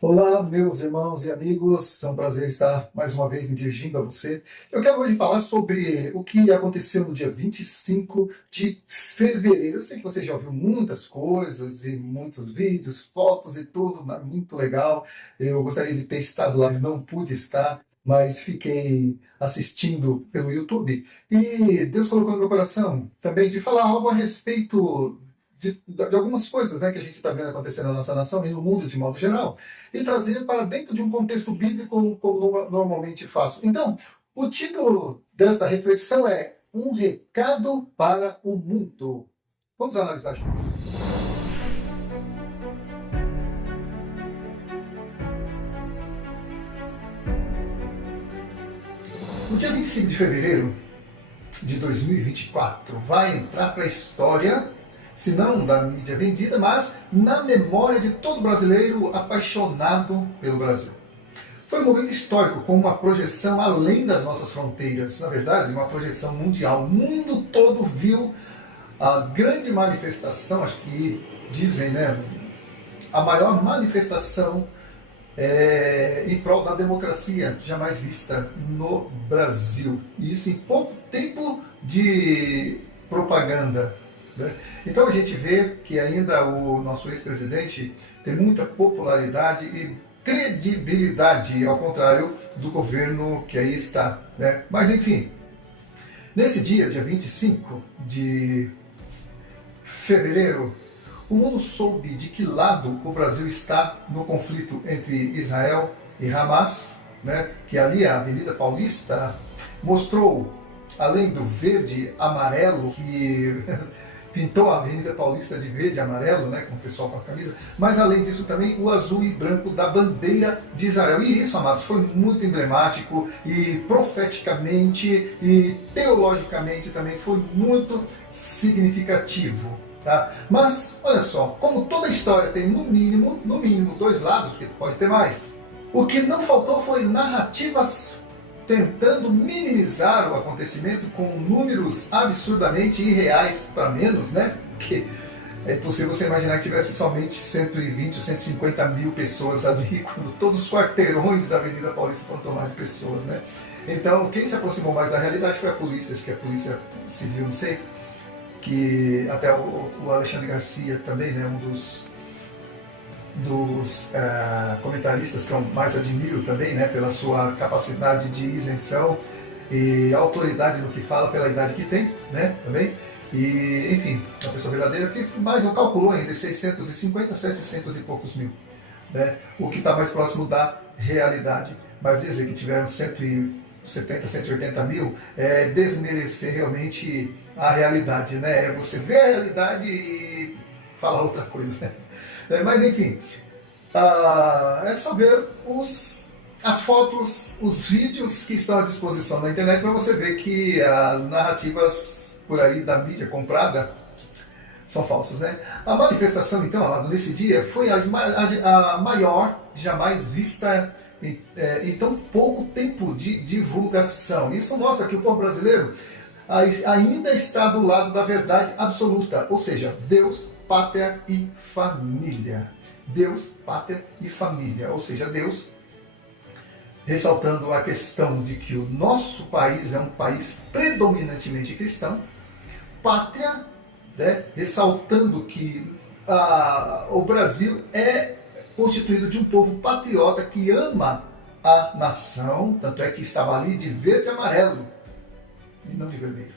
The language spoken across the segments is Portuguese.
Olá, meus irmãos e amigos, é um prazer estar mais uma vez me dirigindo a você. Eu quero hoje falar sobre o que aconteceu no dia 25 de fevereiro. Eu sei que você já ouviu muitas coisas e muitos vídeos, fotos e tudo, muito legal. Eu gostaria de ter estado lá, mas não pude estar, mas fiquei assistindo pelo YouTube. E Deus colocou no meu coração também de falar algo a respeito de algumas coisas, né, que a gente está vendo acontecer na nossa nação e no mundo de modo geral, e trazer para dentro de um contexto bíblico como normalmente faço. Então, o título dessa reflexão é Um Recado para o Mundo. Vamos analisar juntos. No dia 25 de fevereiro de 2024 vai entrar para a história, se não da mídia vendida, mas na memória de todo brasileiro apaixonado pelo Brasil. Foi um momento histórico, com uma projeção além das nossas fronteiras, na verdade, uma projeção mundial. O mundo todo viu a grande manifestação, acho que dizem, né, a maior manifestação em prol da democracia jamais vista no Brasil. E isso em pouco tempo de propaganda. Né? Então a gente vê que ainda o nosso ex-presidente tem muita popularidade e credibilidade, ao contrário do governo que aí está. Né? Mas enfim, nesse dia 25 de fevereiro, o mundo soube de que lado o Brasil está no conflito entre Israel e Hamas, né? Que ali a Avenida Paulista mostrou, além do verde amarelo, que pintou a Avenida Paulista de verde e amarelo, né, com o pessoal com a camisa, mas além disso também o azul e branco da bandeira de Israel. E isso, amados, foi muito emblemático e profeticamente e teologicamente também foi muito significativo. Tá? Mas, olha só, como toda história tem no mínimo dois lados, porque pode ter mais, o que não faltou foi narrativas tentando minimizar o acontecimento com números absurdamente irreais para menos, né? Porque é impossível você imaginar que tivesse somente 120 ou 150 mil pessoas ali, quando todos os quarteirões da Avenida Paulista foram tomados de pessoas, né? Então, quem se aproximou mais da realidade foi a polícia, acho que a polícia civil, não sei, que até o Alexandre Garcia também, né, um dos comentaristas que eu mais admiro também, né, pela sua capacidade de isenção e autoridade no que fala, pela idade que tem, né, também. E, enfim, uma pessoa verdadeira que mais não calculou entre 650 a 700 e poucos mil, né, o que está mais próximo da realidade. Mas dizer que tiveram 170, 180 mil é desmerecer realmente a realidade, né? É você ver a realidade e falar outra coisa. Mas enfim, é só ver as fotos, os vídeos que estão à disposição na internet para você ver que as narrativas por aí da mídia comprada são falsas, né? A manifestação, então, nesse dia foi a maior jamais vista em tão pouco tempo de divulgação. Isso mostra que o povo brasileiro ainda está do lado da verdade absoluta, ou seja, Deus, pátria e família. Deus, pátria e família, ou seja, Deus, ressaltando a questão de que o nosso país é um país predominantemente cristão, pátria, né, ressaltando que o Brasil é constituído de um povo patriota que ama a nação, tanto é que estava ali de verde e amarelo, e não de vermelho.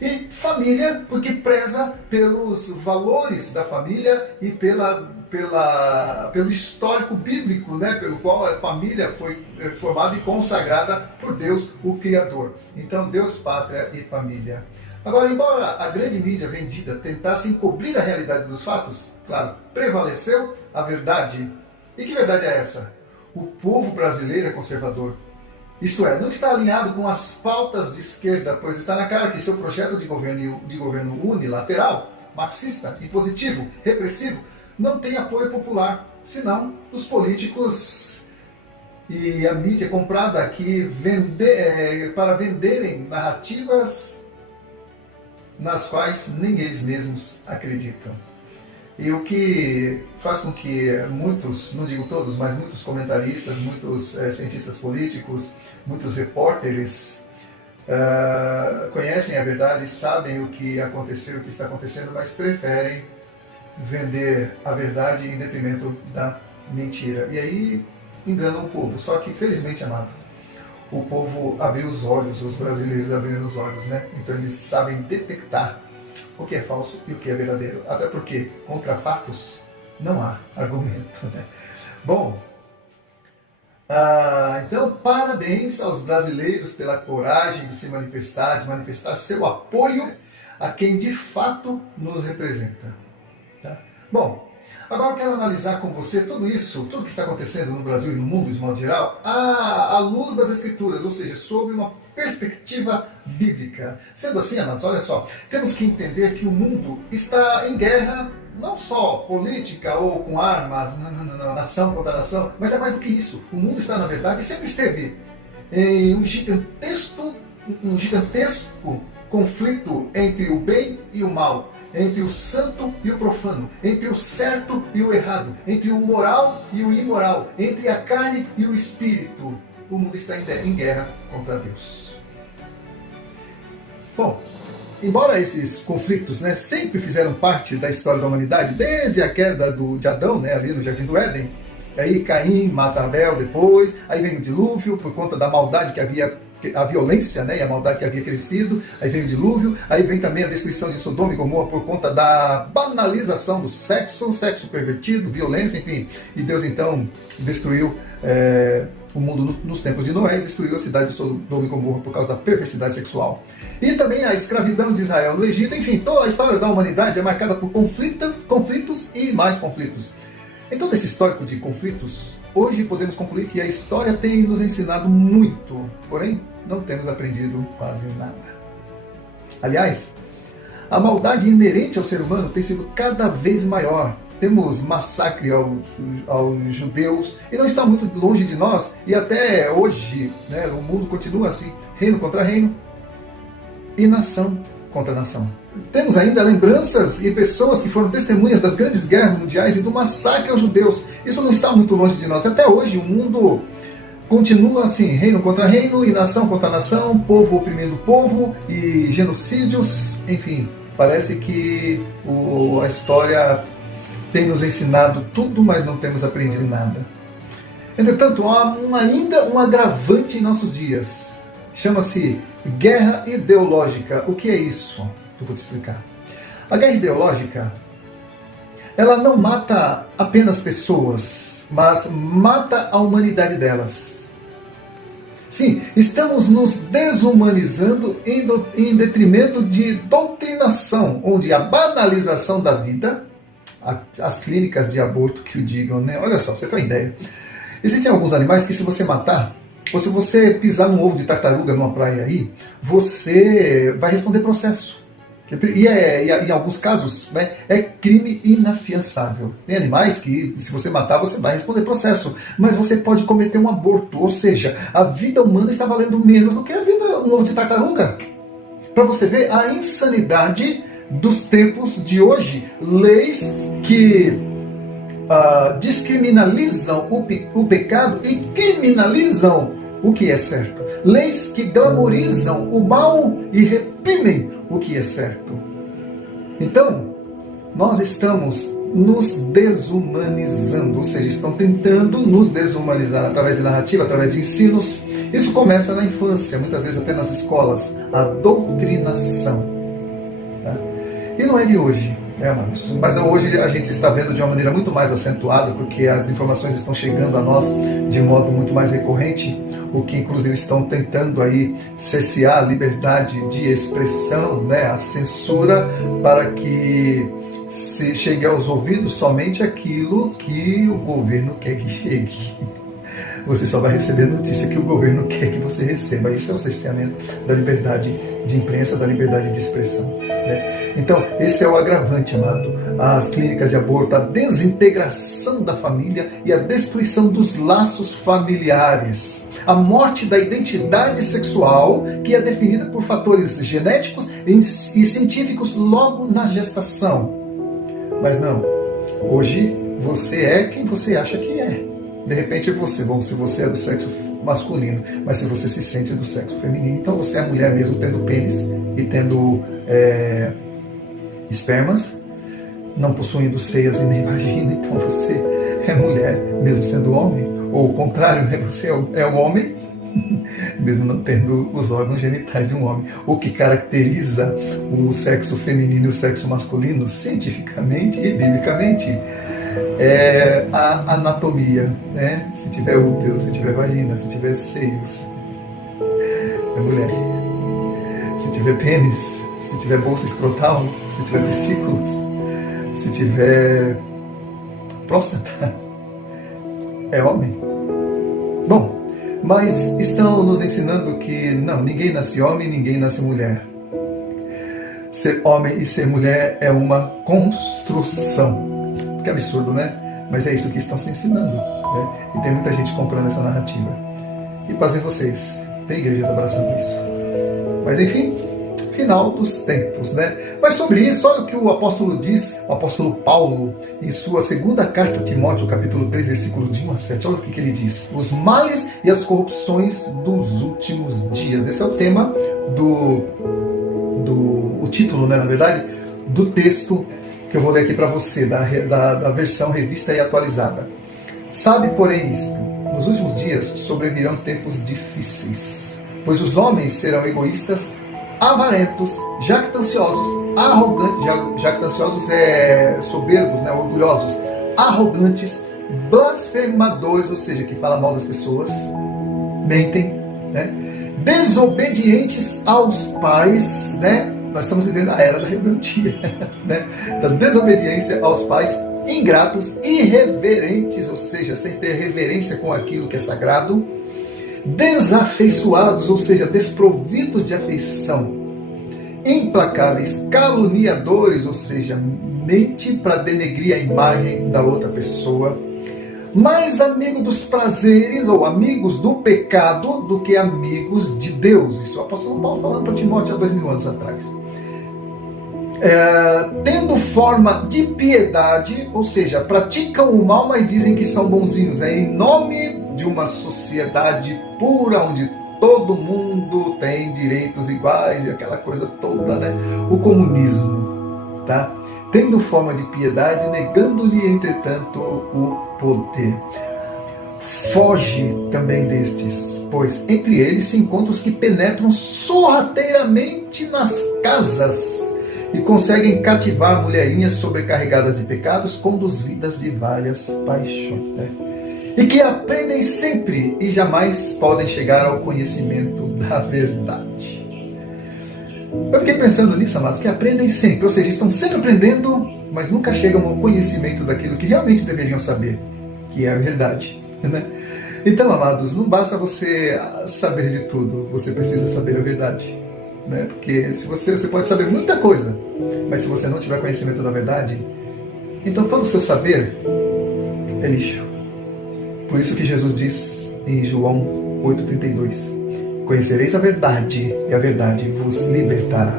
E família, porque preza pelos valores da família e pelo histórico bíblico, né, pelo qual a família foi formada e consagrada por Deus, o Criador. Então, Deus, pátria e família. Agora, embora a grande mídia vendida tentasse encobrir a realidade dos fatos, claro, prevaleceu a verdade. E que verdade é essa? O povo brasileiro é conservador. Isto é, não está alinhado com as pautas de esquerda, pois está na cara que seu projeto de governo unilateral, marxista, impositivo, repressivo, não tem apoio popular, senão dos políticos e a mídia comprada aqui para venderem narrativas nas quais nem eles mesmos acreditam. E o que faz com que muitos, não digo todos, mas muitos comentaristas, muitos cientistas políticos, muitos repórteres conhecem a verdade, sabem o que aconteceu, o que está acontecendo, mas preferem vender a verdade em detrimento da mentira. E aí enganam o povo. Só que, felizmente, amado, o povo abriu os olhos, os brasileiros abriram os olhos, né? Então eles sabem detectar o que é falso e o que é verdadeiro. Até porque contra fatos não há argumento, né? Bom, então parabéns aos brasileiros pela coragem de se manifestar, de manifestar seu apoio a quem de fato nos representa. Tá? Bom, agora eu quero analisar com você tudo isso, tudo que está acontecendo no Brasil e no mundo de modo geral, à luz das Escrituras, ou seja, sob uma perspectiva bíblica. Sendo assim, amados, olha só, temos que entender que o mundo está em guerra, não só política ou com armas, nação contra nação, mas é mais do que isso. O mundo está, na verdade, sempre esteve em um gigantesco conflito entre o bem e o mal, entre o santo e o profano, entre o certo e o errado, entre o moral e o imoral, entre a carne e o espírito. O mundo está em guerra contra Deus. Bom, embora esses conflitos, né, sempre fizeram parte da história da humanidade, desde a queda de Adão, né, ali no Jardim do Éden, aí Caim mata Abel depois, aí vem o dilúvio por conta da maldade que havia, a violência, né, e a maldade que havia crescido, aí vem o dilúvio, aí vem também a destruição de Sodoma e Gomorra por conta da banalização do sexo pervertido, violência, enfim, e Deus então destruiu o mundo nos tempos de Noé e destruiu a cidade de Sodoma e Gomorra por causa da perversidade sexual. E também a escravidão de Israel no Egito, enfim, toda a história da humanidade é marcada por conflitos e mais conflitos. Em todo esse histórico de conflitos, hoje podemos concluir que a história tem nos ensinado muito, porém não temos aprendido quase nada. Aliás, a maldade inerente ao ser humano tem sido cada vez maior. Temos massacre aos judeus, e não está muito longe de nós, e até hoje, né, o mundo continua assim, reino contra reino, e nação contra nação. Temos ainda lembranças e pessoas que foram testemunhas das grandes guerras mundiais e do massacre aos judeus. Isso não está muito longe de nós. Até hoje o mundo continua assim, reino contra reino e nação contra nação, povo oprimindo povo e genocídios. Enfim, parece que a história tem nos ensinado tudo, mas não temos aprendido nada. Entretanto, há ainda um agravante em nossos dias. Chama-se guerra ideológica. O que é isso? Eu vou te explicar. A guerra ideológica, ela não mata apenas pessoas, mas mata a humanidade delas. Sim, estamos nos desumanizando em detrimento de doutrinação, onde a banalização da vida, as clínicas de aborto que o digam, né? Olha só, pra você ter uma ideia. Existem alguns animais que se você matar, ou se você pisar num ovo de tartaruga numa praia aí, você vai responder processo. E em alguns casos, né, é crime inafiançável. Tem animais que, se você matar, você vai responder processo. Mas você pode cometer um aborto. Ou seja, a vida humana está valendo menos do que a vida um ovo de tartaruga. Para você ver a insanidade dos tempos de hoje. Leis que descriminalizam o pecado e criminalizam o que é certo. Leis que glamorizam o mal e reprimem o que é certo. Então, nós estamos nos desumanizando, ou seja, estão tentando nos desumanizar através de narrativa, através de ensinos. Isso começa na infância, muitas vezes até nas escolas, a doutrinação. Tá? E não é de hoje, né, amados? Mas hoje a gente está vendo de uma maneira muito mais acentuada, porque as informações estão chegando a nós de modo muito mais recorrente, o que inclusive estão tentando aí cercear a liberdade de expressão, né, a censura, para que se chegue aos ouvidos somente aquilo que o governo quer que chegue. Você só vai receber notícia que o governo quer que você receba. Isso é o cerceamento da liberdade de imprensa, da liberdade de expressão, né? Então, esse é o agravante, amado. As clínicas de aborto, a desintegração da família e a destruição dos laços familiares. A morte da identidade sexual, que é definida por fatores genéticos e científicos logo na gestação. Mas não, Hoje você é quem você acha que é. De repente você, bom, se você é do sexo masculino, mas se você se sente do sexo feminino, então você é mulher mesmo tendo pênis e tendo espermas, não possuindo seias e nem vagina, então você é mulher mesmo sendo homem, ou o contrário, né? Você é o homem mesmo não tendo os órgãos genitais de um homem. O que caracteriza o sexo feminino e o sexo masculino, cientificamente e biblicamente, é a anatomia, né? Se tiver útero, se tiver vagina, se tiver seios, é mulher. Se tiver pênis, se tiver bolsa escrotal, se tiver testículos, se tiver próstata, é homem. Bom, mas estão nos ensinando que não, ninguém nasce homem, ninguém nasce mulher. Ser homem e ser mulher é uma construção. Que absurdo, né? Mas é isso que estão se ensinando, né? E tem muita gente comprando essa narrativa. E pasmem vocês, tem igrejas abraçando isso. Mas enfim, final dos tempos, né? Mas sobre isso, olha o que o apóstolo diz, o apóstolo Paulo, em sua segunda carta a Timóteo, capítulo 3, versículos de 1 a 7. Olha o que ele diz: os males e as corrupções dos últimos dias. Esse é o tema o título, né, na verdade, do texto que eu vou ler aqui para você, da versão revista e atualizada. Sabe, porém, isto: nos últimos dias sobrevirão tempos difíceis, pois os homens serão egoístas, avarentos, jactanciosos, arrogantes, jactanciosos soberbos, né, orgulhosos, arrogantes, blasfemadores, ou seja, que falam mal das pessoas, mentem, né, desobedientes aos pais, né? Nós estamos vivendo a era da rebeldia, né? Da desobediência aos pais, ingratos, irreverentes, ou seja, sem ter reverência com aquilo que é sagrado, desafeiçoados, ou seja, desprovidos de afeição, implacáveis, caluniadores, ou seja, mente para denegrir a imagem da outra pessoa, mais amigos dos prazeres ou amigos do pecado do que amigos de Deus. Isso é o apóstolo Paulo falando para Timóteo há 2000 anos atrás. Tendo forma de piedade, ou seja, praticam o mal, mas dizem que são bonzinhos, em nome de uma sociedade pura, onde todo mundo tem direitos iguais e aquela coisa toda, né? O comunismo, tá? Tendo forma de piedade, negando-lhe, entretanto, o poder. Foge também destes, pois entre eles se encontram os que penetram sorrateiramente nas casas e conseguem cativar mulherinhas sobrecarregadas de pecados, conduzidas de várias paixões, né? E que aprendem sempre e jamais podem chegar ao conhecimento da verdade. Eu fiquei pensando nisso, amados, que aprendem sempre, ou seja, estão sempre aprendendo, mas nunca chegam ao conhecimento daquilo que realmente deveriam saber, que é a verdade, né? Então, amados, não basta você saber de tudo, você precisa saber a verdade, né? Porque se você pode saber muita coisa, mas se você não tiver conhecimento da verdade, então todo o seu saber é lixo. Por isso que Jesus diz em João 8,32: conhecereis a verdade, e a verdade vos libertará.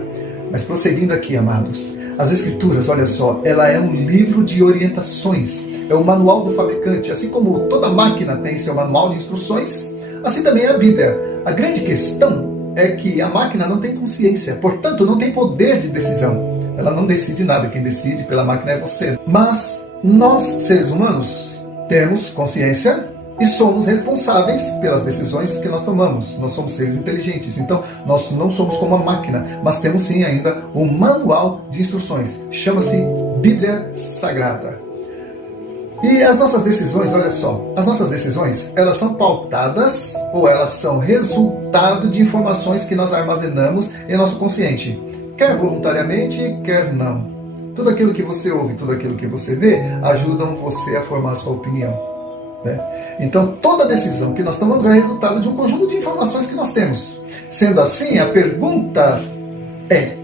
Mas prosseguindo aqui, amados, as Escrituras, olha só, ela é um livro de orientações, é o manual do fabricante. Assim como toda máquina tem seu manual de instruções, assim também é a Bíblia. A grande questão é que a máquina não tem consciência, portanto não tem poder de decisão. Ela não decide nada, quem decide pela máquina é você. Mas nós, seres humanos, temos consciência e somos responsáveis pelas decisões que nós tomamos. Nós somos seres inteligentes, então nós não somos como uma máquina, mas temos sim ainda um manual de instruções. Chama-se Bíblia Sagrada. E as nossas decisões, olha só, as nossas decisões, elas são pautadas ou elas são resultado de informações que nós armazenamos em nosso consciente, quer voluntariamente, quer não. Tudo aquilo que você ouve, tudo aquilo que você vê, ajudam você a formar a sua opinião, né? Então, toda decisão que nós tomamos é resultado de um conjunto de informações que nós temos. Sendo assim, a pergunta é: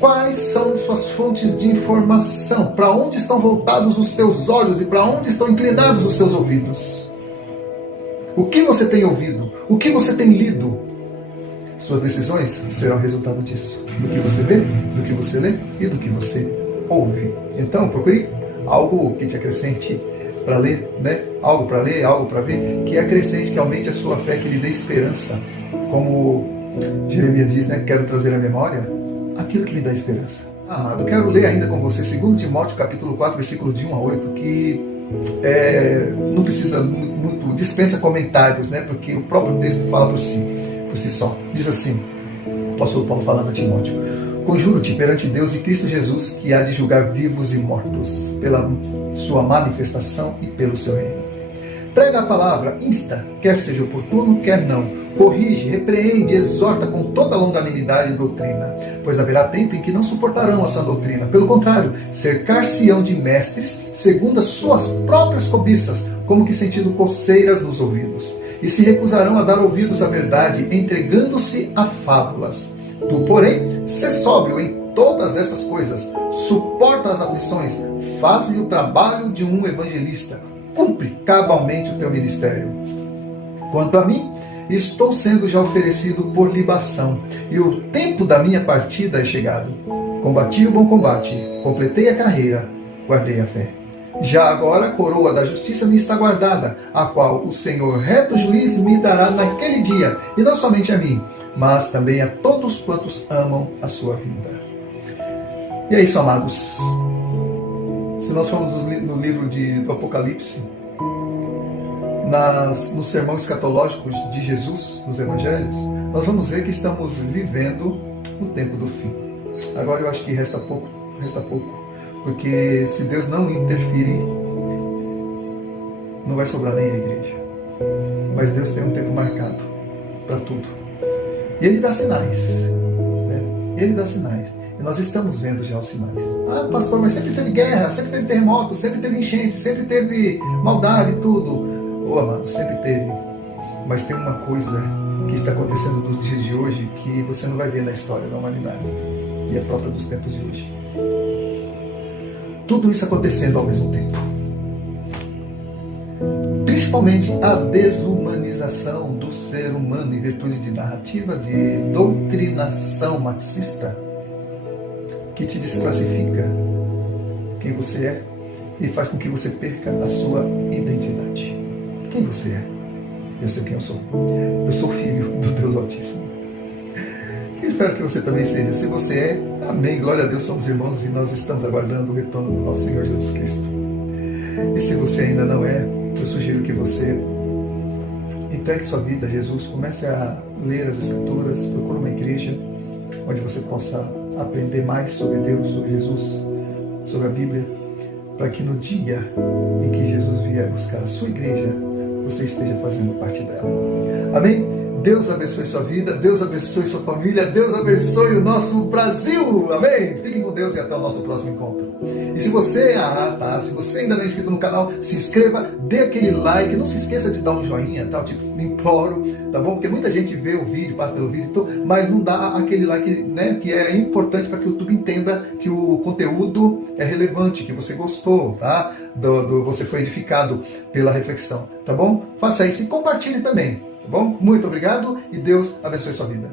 quais são suas fontes de informação? Para onde estão voltados os seus olhos e para onde estão inclinados os seus ouvidos? O que você tem ouvido? O que você tem lido? Suas decisões serão resultado disso. Do que você vê, do que você lê e do que você ouve. Então, procure algo que te acrescente para ler, né? Algo para ler, algo para ver, que acrescente, que aumente a sua fé, que lhe dê esperança. Como Jeremias diz, né? Quero trazer à memória aquilo que me dá esperança. Amado, eu quero ler ainda com você 2 Timóteo capítulo 4, versículos de 1 a 8, que não precisa muito, dispensa comentários, né? Porque o próprio texto fala por si só. Diz assim, o apóstolo Paulo falando a Timóteo: conjuro-te perante Deus e Cristo Jesus, que há de julgar vivos e mortos, pela sua manifestação e pelo seu reino. Prega a palavra, insta, quer seja oportuno, quer não. Corrige, repreende, exorta com toda longanimidade e doutrina, pois haverá tempo em que não suportarão a sã doutrina. Pelo contrário, cercar-se-ão de mestres, segundo as suas próprias cobiças, como que sentindo coceiras nos ouvidos. E se recusarão a dar ouvidos à verdade, entregando-se a fábulas. Tu, porém, sê sóbrio em todas essas coisas, suporta as aflições, faze o trabalho de um evangelista, cumpre cabalmente o teu ministério. Quanto a mim, estou sendo já oferecido por libação, e o tempo da minha partida é chegado. Combati o bom combate, completei a carreira, guardei a fé. Já agora a coroa da justiça me está guardada, a qual o Senhor reto juiz me dará naquele dia, e não somente a mim, mas também a todos quantos amam a sua vida. E é isso, amados. Se nós formos no livro do Apocalipse, nos sermões escatológicos de Jesus, nos evangelhos, nós vamos ver que estamos vivendo o tempo do fim. Agora eu acho que resta pouco, porque se Deus não interferir, não vai sobrar nem a igreja. Mas Deus tem um tempo marcado para tudo. E Ele dá sinais. Né? Ele dá sinais. E nós estamos vendo já os sinais. Ah, pastor, mas sempre teve guerra, sempre teve terremoto, sempre teve enchente, sempre teve maldade e tudo. Ô, amado, sempre teve. Mas tem uma coisa que está acontecendo nos dias de hoje que você não vai ver na história da humanidade. E é própria dos tempos de hoje. Tudo isso acontecendo ao mesmo tempo. Principalmente a desumanização do ser humano em virtude de narrativa de doutrinação marxista que te desclassifica quem você é e faz com que você perca a sua identidade. Quem você é? Eu sei quem eu sou. Eu sou filho do Deus Altíssimo. Eu espero que você também seja. Se você é, amém, glória a Deus, somos irmãos e nós estamos aguardando o retorno do nosso Senhor Jesus Cristo. E se você ainda não é, eu sugiro que você entregue sua vida a Jesus, comece a ler as Escrituras, procure uma igreja onde você possa aprender mais sobre Deus, sobre Jesus, sobre a Bíblia, para que no dia em que Jesus vier buscar a sua igreja, você esteja fazendo parte dela. Amém? Deus abençoe sua vida, Deus abençoe sua família, Deus abençoe o nosso Brasil. Amém? Fiquem com Deus e até o nosso próximo encontro. E se você, se você ainda não é inscrito no canal, se inscreva, dê aquele like, não se esqueça de dar um joinha, tá? Eu te imploro, tá bom? Porque muita gente vê o vídeo, passa pelo vídeo, mas não dá aquele like, né? Que é importante para que o YouTube entenda que o conteúdo é relevante, que você gostou, tá? Você foi edificado pela reflexão, tá bom? Faça isso e compartilhe também. Bom, muito obrigado e Deus abençoe sua vida.